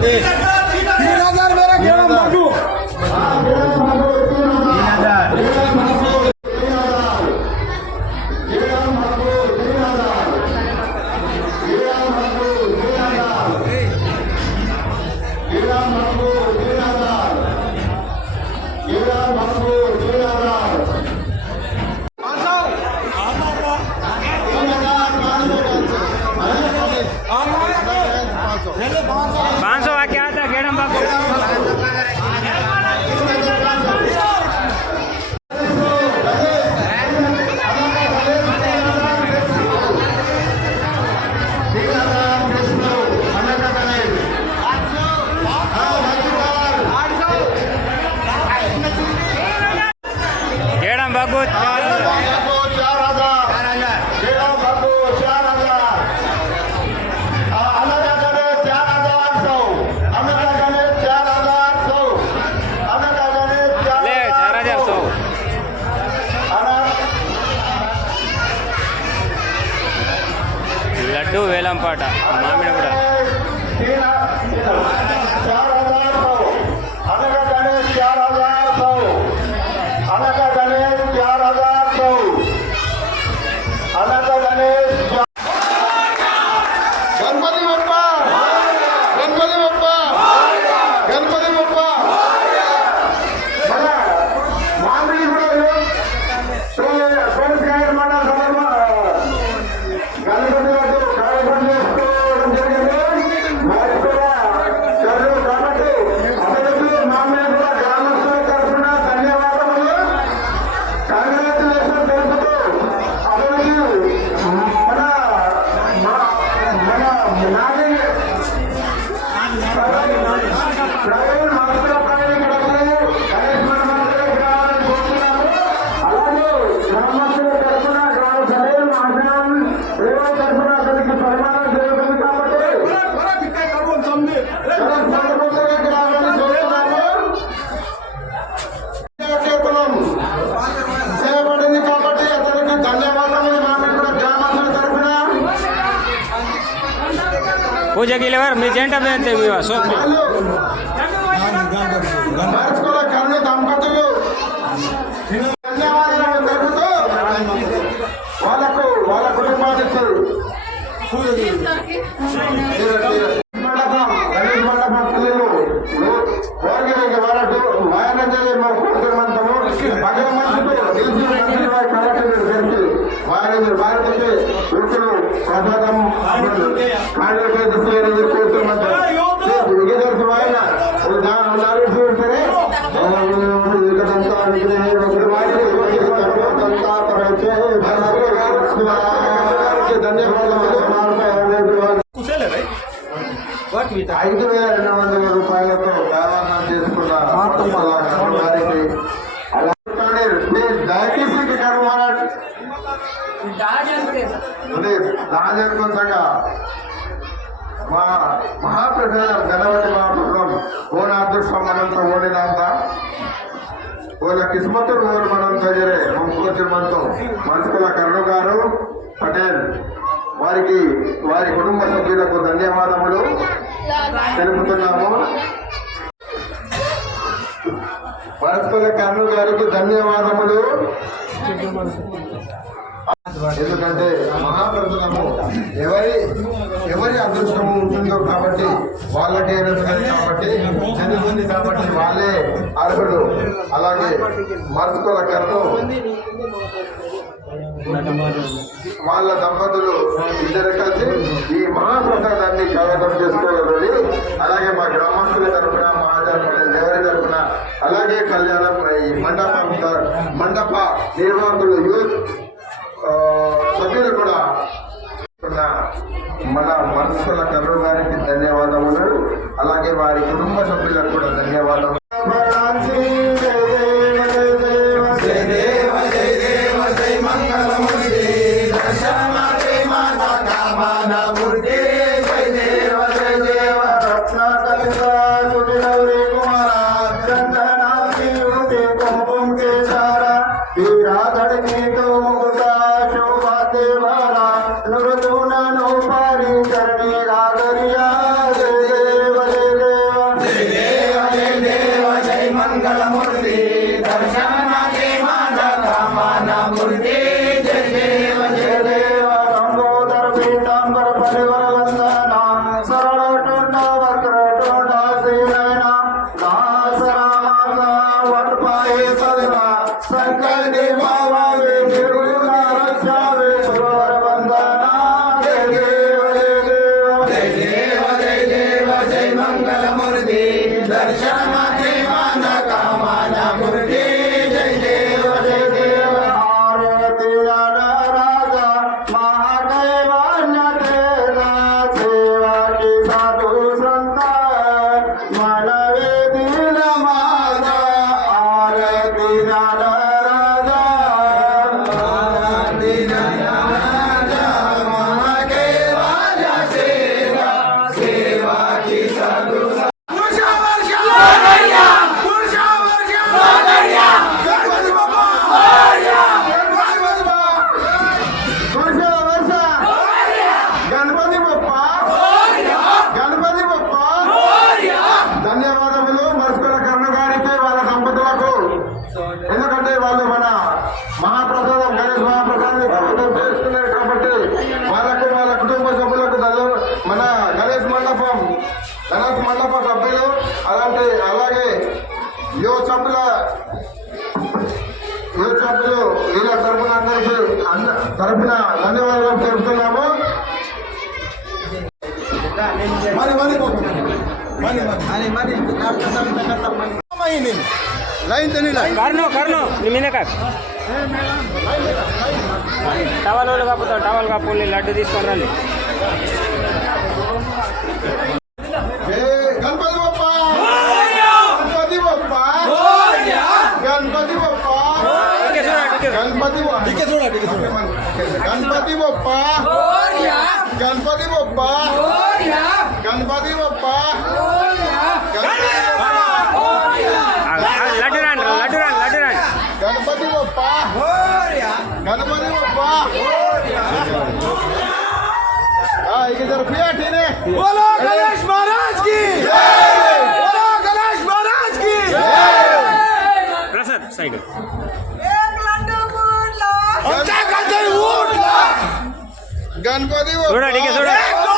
3000 मेरा गेड़ा बाबू। లడ్డు వేలంపాట మామిడి కూడా పూజ గీలేవారు మీ జంట సోప్ వాళ్ళకు వాళ్ళ కుటుంబాన్ని ప్రసాదం ధన్యవాదాలు. 5200 రూపాయలతో వ్యాపారం చేసుకున్న వారికి దయచేసి రాజంగా మా మహాప్రసాద గణపతి మహాపురం ఓన అదృష్టం మనంతో ఓడినంత ఓల కిస్మతులు ఓరు మనంతో జరే మంతో మనసుకుల కర్ణు గారు పటేల్ వారికి వారి కుటుంబ సభ్యులకు ధన్యవాదములు తెలుపుతున్నాము. మనసుకుల కర్ణు గారికి ధన్యవాదములు. ఎందుకంటే మహాప్రసాదము ఎవరి అదృష్టము ఉంటుందో కాబట్టి వాళ్ళకే కాబట్టి చెందుతుంది కాబట్టి వాళ్ళే అర్హులు. అలాగే మనసుకుల కర్ణు వాళ్ళ దంపతులు ఇద్దరు కలిసి ఈ మహాప్రసాదాన్ని కైవసం చేసుకోగలరు. అలాగే మా గ్రామస్తుల తరఫున మా ఎవరి తరఫున అలాగే కళ్యాణం ఈ మండప నిర్వాహకులు యూత్ సభ్యులు కూడా మన మనసుల కర్రు గారికి ధన్యవాదములు. అలాగే వారి కుటుంబ సభ్యులకు కూడా ధన్యవాదములు. नुरतुना नो पारी करनी रागरिया जय देव जय देव शंकर परिवार वंदना सरळ तोंड वक्र तोंड श्रीनयना दास रामाचा वटपाये सदना संकल देवावे निर्गुण रक्षावे सुरवर वंदना जय देव जय देव जय देव जय देव जय मंगल मूर्ती दर्शन माते मान कामाना मूर्ती जय देव जय देव आरती राजा महादैवान्य तेरा सेवा की साधू संत मानवे दिल माझा आरती राजा आरती राजा महादैवान्य सेवा सेवा की साधू గణపతి బొప్ప గణపతి బొప్ప ధన్యవాదములు మరుసుకుల కర్ణ గారికి వాళ్ళ దంపతులకు ఎందుకంటే వాళ్ళు మన మహాప్రసాదం గణేష్ మహాప్రసాదం ప్రభుత్వం చేస్తున్నారు కాబట్టి వాళ్ళకు వాళ్ళ కుటుంబ సభ్యులకు మన గణేష్ మండప సభ్యులు అలాగే యువ సభ్యులు వీళ్ళ తరఫున అందరికీ తరఫున ధన్యవాదాలు తెలుపుతున్నాము. Karno, ni mina ka. Tawal ka puli laddu తీసుకొరాలి. Ganapati బొప్ప Ganapati బొప్ప Ganapati బొప్ప Ganapati బొప్ప Ganapati బొప్ప Ganapati బొప్ప laddu రాండి గణపతి బొప్ప గణపతి బొప్ప ఇక జరుపుయా టీనే बोलो गणेश महाराज की बोलो गणेश महाराज की ప్రసాద్ సైడ్ గణపతి చూడండి బొప్ప